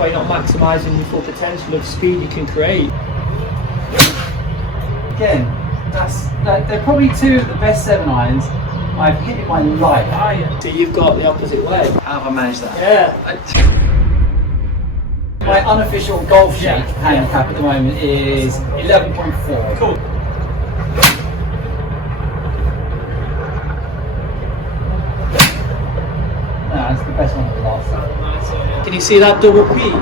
why you're not maximising the full potential of speed you can create. Again, they're probably two of the best 7-irons I've hit in my life. So you've got the opposite way. How have I managed that? Yeah. My unofficial golf shake handicap at the moment is 11.4. Cool. No, that's the best one of the last time. Can you see that double peak?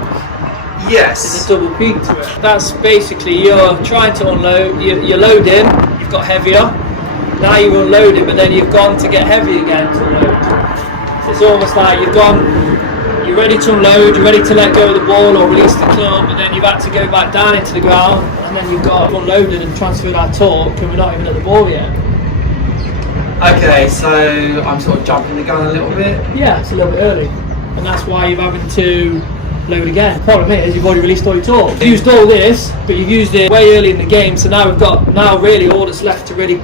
Yes. There's a double peak to it. That's basically you're trying to unload, you're loading, you've got heavier, now you're unloading, but then you've gone to get heavy again to unload. So it's almost like you're ready to unload, you're ready to let go of the ball or release the club, but then you've had to go back down into the ground, and then you've got unloaded and transferred that torque, and we're not even at the ball yet. Okay, so I'm sort of jumping the gun a little bit. Yeah, it's a little bit early, and that's why you're having to load again. The problem is you've already released all your torque. You've used all this, but you've used it way early in the game, so now really all that's left to really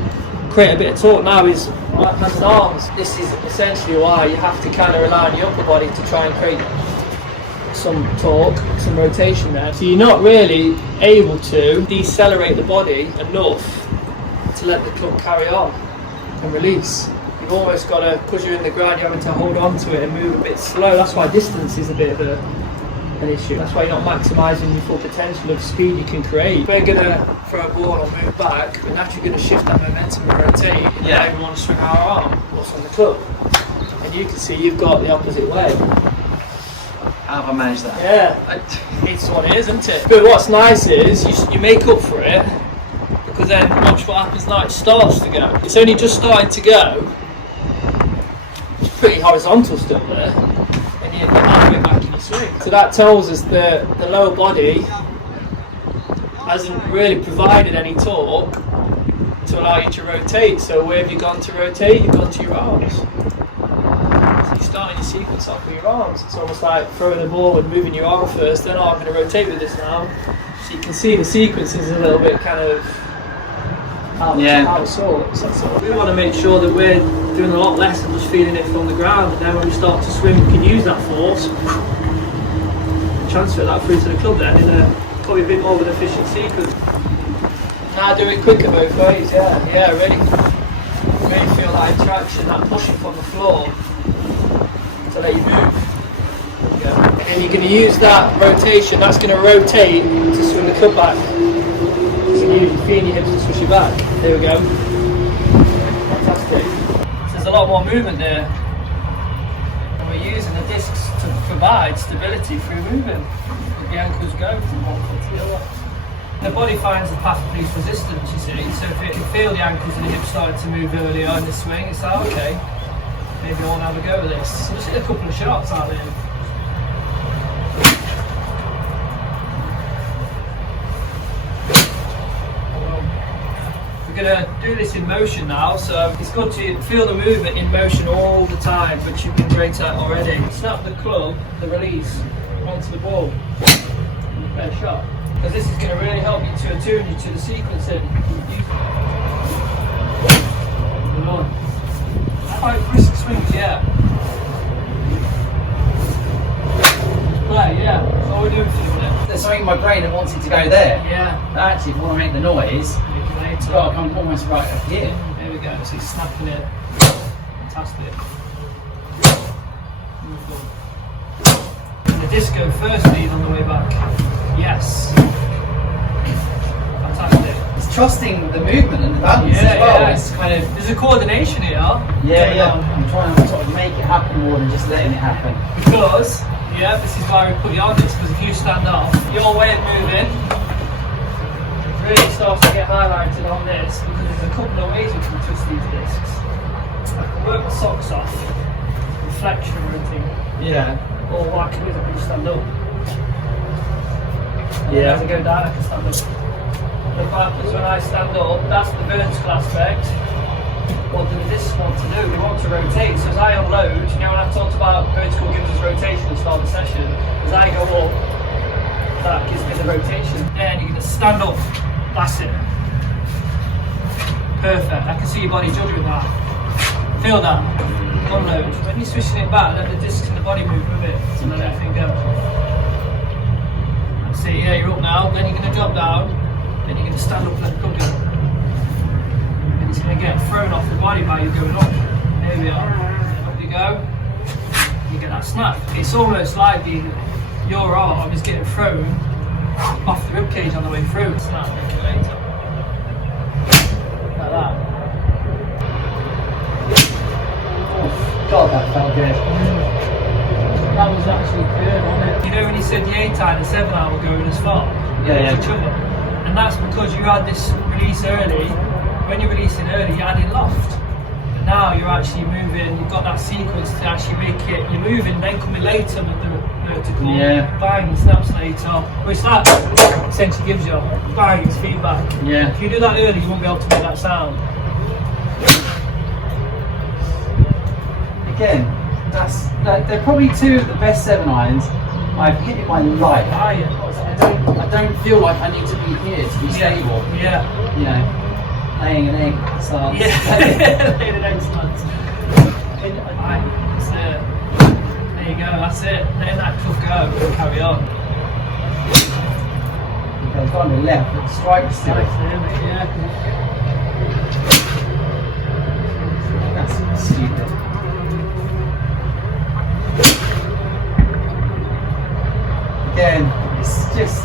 create a bit of torque now is right hands and arms. This is essentially why you have to kind of rely on your upper body to try and create some torque, some rotation there. So you're not really able to decelerate the body enough to let the club carry on and release. You've almost got to, because you're in the ground, you're having to hold on to it and move a bit slow. That's why distance is a bit of an issue. That's why you're not maximising the full potential of speed you can create. We're going to throw a ball or move back, we're naturally going to shift that momentum and rotate, and now we want to swing our arm, what's on the club. And you can see you've got the opposite way. How have I managed that? Yeah, it's what it is, isn't it? But what's nice is you make up for it, because then watch what happens now, it starts to go. It's only just starting to go. It's pretty horizontal still there, and you're halfway back in your swing. So that tells us that the lower body hasn't really provided any torque to allow you to rotate. So where have you gone to rotate? You've gone to your arms. So you're starting your sequence off with your arms. It's almost like throwing the ball and moving your arm first, then I'm going to rotate with this now. So you can see the sequence is a little bit kind of out of sorts. That's all. We want to make sure that we're doing a lot less than just feeling it from the ground, and then when we start to swim we can use that force and transfer that through to the club then in a probably a bit more of an efficient sequence. Now do it quicker both ways, yeah, really feel that interaction, that pushing from the floor to let you move. There you go. And you're going to use that rotation, that's going to rotate to swing the club back. So you feel your hips and switch it back. There we go. Fantastic. So there's a lot more movement there. And we're using the discs to provide stability through moving. The ankles go from one foot to the other. The body finds a path of least resistance, you see. So if it can feel the ankles and the hips starting to move earlier in the swing, it's like, okay, maybe I want to have a go at this. So just hit a couple of shots out there. We're going to do this in motion now, so it's good to feel the movement in motion all the time, which you've been great at already. Snap the club, the release, onto the ball, and play a shot. Because this is going to really help you to attune you to the sequencing. Come on. Quite brisk swings, yeah. Play, yeah. That's all we're doing for the minute. There's something in my brain that wants it to go there. Yeah. But actually, if I want to make the noise, it's got to come almost right up here. There we go, so he's snapping it. Fantastic. And the disco first lead on the way back. Yes. Fantastic. It's trusting the movement and the balance as well. Yeah. It's kind of, there's a coordination here. Yeah. I'm trying to sort of make it happen more than just letting it happen. Because, this is why we put you on this, because if you stand up, your way of moving really starts to get highlighted on this, because there's a couple of ways we can twist these discs. I can work the socks off, the flexion routine. Yeah. Or what I can do is I can stand up. Yeah. As I go down, I can stand up. The fact is when I stand up, that's the vertical aspect. What do the discs want to do? They want to rotate. So as I unload, you know when I talked about vertical gives us rotation at the start of the session, as I go up, that gives me the rotation. Then you're going to stand up. That's it. Perfect. I can see your body judge with that. Feel that. Unload. When you're switching it back, let the discs and the body move with it. So let everything go. yeah, you're up now. Then you're going to drop down. Then you're going to stand up and go. And it's going to get thrown off the body by you going up. There we are. Up you go. You get that snap. It's almost like your arm is getting thrown off the ribcage on the way through. Snap. Make it later. Like that. God, that felt good. That was actually good, wasn't it? You know when you said the 8 iron and 7 iron were going as far? Yeah. Each other. And that's because you had this release early. When you're releasing early, you're adding loft. But now you're actually moving, you've got that sequence to actually make it, you're moving, then coming later with the vertical, bang, and snaps later. Which that essentially gives you bang, it's feedback. Yeah. If you do that early, you won't be able to make that sound. Again, they're probably 2 of the best 7 irons I've hit in my life. I don't feel like I need to be here to be stable. Yeah. You know, laying an egg starts. Yeah, laying an egg starts. That's it. There you go, that's it. Letting that club go and carry on. I've gone to the left, but the strike is still. Yeah. That's stupid. Again, it's just.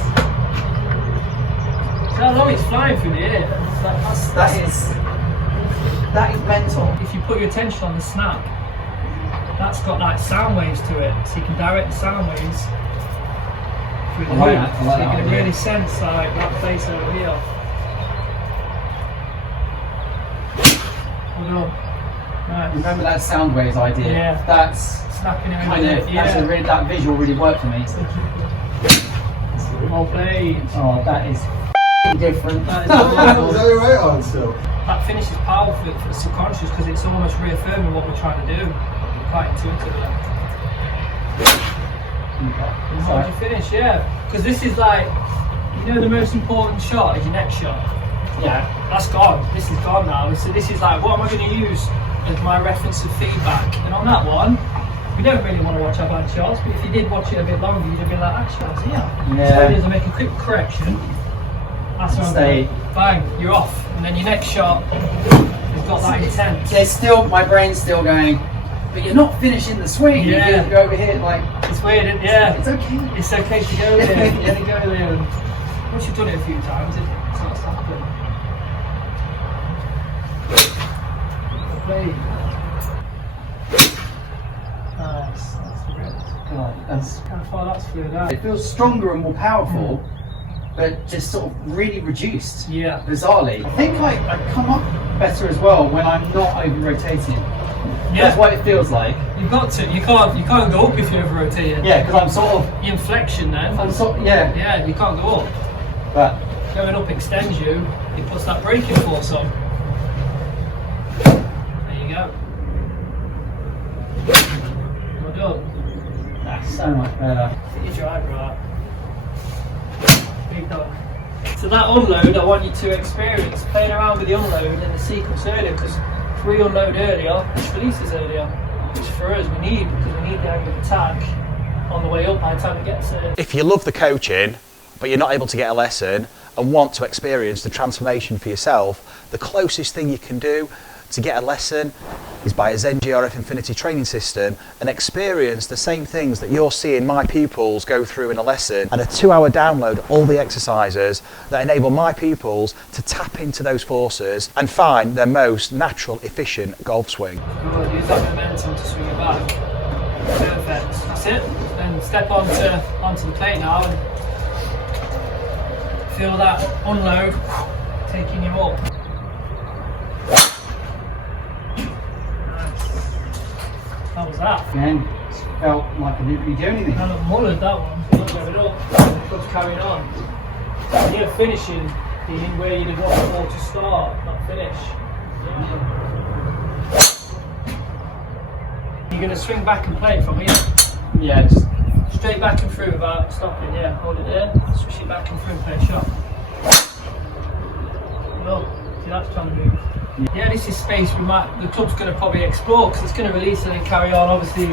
See how long it's flying through the air? That is mental. If you put your attention on the snap, that's got like sound waves to it, so you can direct the sound waves through the hoop. So you can really sense like that place over here. Nice. Remember that sound waves idea? Yeah. That's snapping it kind of that visual really worked for me. Well played. Oh, that is different. That is Was that the right on still? That finish is powerful for the subconscious because it's almost reaffirming what we're trying to do. Quite intuitively. Okay. How do you finish? Yeah. Because this is like, you know, the most important shot is your next shot. Yeah. That's gone. This is gone now. So this is like, what am I going to use as my reference of feedback? And on that one, we don't really want to watch our bad shots, but if you did watch it a bit longer, you'd have been like, actually, I was here. Yeah. So it is, I make a quick correction. That's what Stay. Bang, you're off. And then your next shot has got that intent. There's still, my brain's still going, but you're not finishing the swing. Yeah. You go over here like. It's weird, isn't it? Yeah. It's okay. It's okay to go there. Yeah, to go there. And once you've done it a few times, it starts to happen. Play. Nice. That's great. God, that's. How far that's flew out. It feels stronger and more powerful, but just sort of really reduced. Yeah. Bizarrely. I think I come up better as well when I'm not over rotating. Yeah. That's what it feels like. You've got to. You can't go up if you're over rotating. Yeah, because I'm sort of. The inflection then. Yeah. Yeah, you can't go up. But Going up extends you. It puts that braking force on. There you go. Well done. that's so much better. Get your driver out. Big dog. So that unload, I want you to experience playing around with the unload and the sequence earlier, because if we unload earlier, which releases earlier, which for us we need, because we need the angle of attack on the way up by the time it gets there. If you love the coaching, but you're not able to get a lesson and want to experience the transformation for yourself, the closest thing you can do to get a lesson is buy a ZEN GRF Infinity training system and experience the same things that you're seeing my pupils go through in a lesson, and a 2-hour download all the exercises that enable my pupils to tap into those forces and find their most natural, efficient golf swing. Good, use that momentum to swing it back. Perfect, that's it. Then step onto the plate now and feel that unload taking you up. How was that? Again, it felt like I didn't really do anything. Kind of mullered that one, not going up, club's carrying on. You're finishing being where you'd have wanted the ball to start, not finish. You're going to swing back and play from here. Yeah, just Straight back and through without stopping, yeah. Hold it there, switch it back and through and play a shot. Well, see that's trying to move. Yeah, this is space the club's going to probably explore, because it's going to release and then carry on. Obviously,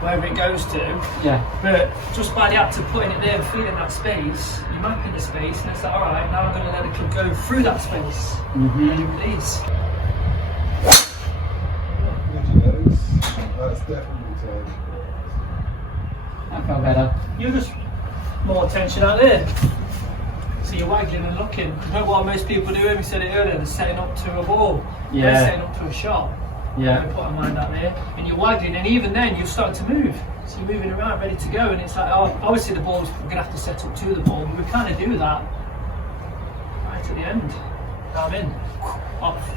wherever it goes to. Yeah. But just by the act of putting it there and feeling that space, you're mapping the space, and it's like, all right, now I'm going to let it go through that space. Mm-hmm. And you release. That's definitely turned. That felt better. You're just more tension out there. So you're waggling and looking. You know what most people do, we said it earlier, they're setting up to a ball. Yeah. They're setting up to a shot. Yeah. You put a mind out there, and you're waggling, and even then you're starting to move. So you're moving around, ready to go, and it's like, oh, obviously the ball's we're gonna have to set up to the ball, but we kind of do that right at the end. Now I'm in. Off.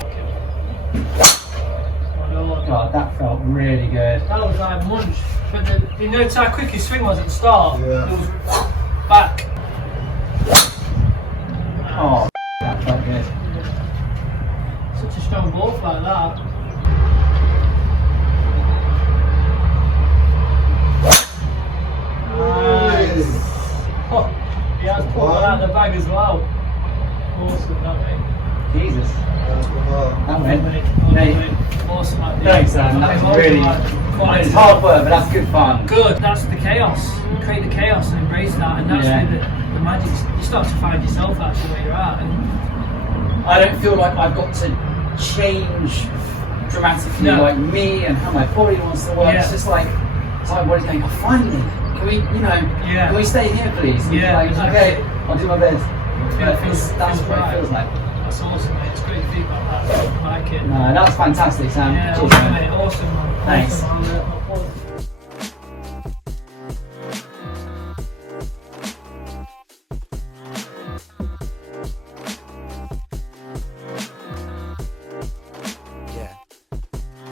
Oh, Lord. God, that felt really good. That was like munch. But you notice how quick his swing was at the start. Yeah. It was back. Oh, that felt good. Such a strong ball like that. Nice. Oh, he has pulled that out of the bag as well. Awesome, that mate. Jesus. That went. Mate. Awesome, that mate. Thanks, Sam. That was really. It's hard work, but that's good fun. Good. That's the chaos. Create the chaos and embrace that, and that's Yeah. where the magic. You start to find yourself actually where you're at. And I don't feel like I've got to change dramatically, No. like me and how my body wants to work. Yeah. It's just like my body's going, oh, finally, can we, Yeah. can we stay here, please? And Yeah, like, exactly. okay, I'll do my best. Yeah, But that's what right. it feels like. That's awesome, mate. It's great feedback. That. I like it. No, that was fantastic, Sam. Yeah, Cheers, awesome, man. mate. Awesome, man. Thanks. Awesome, man.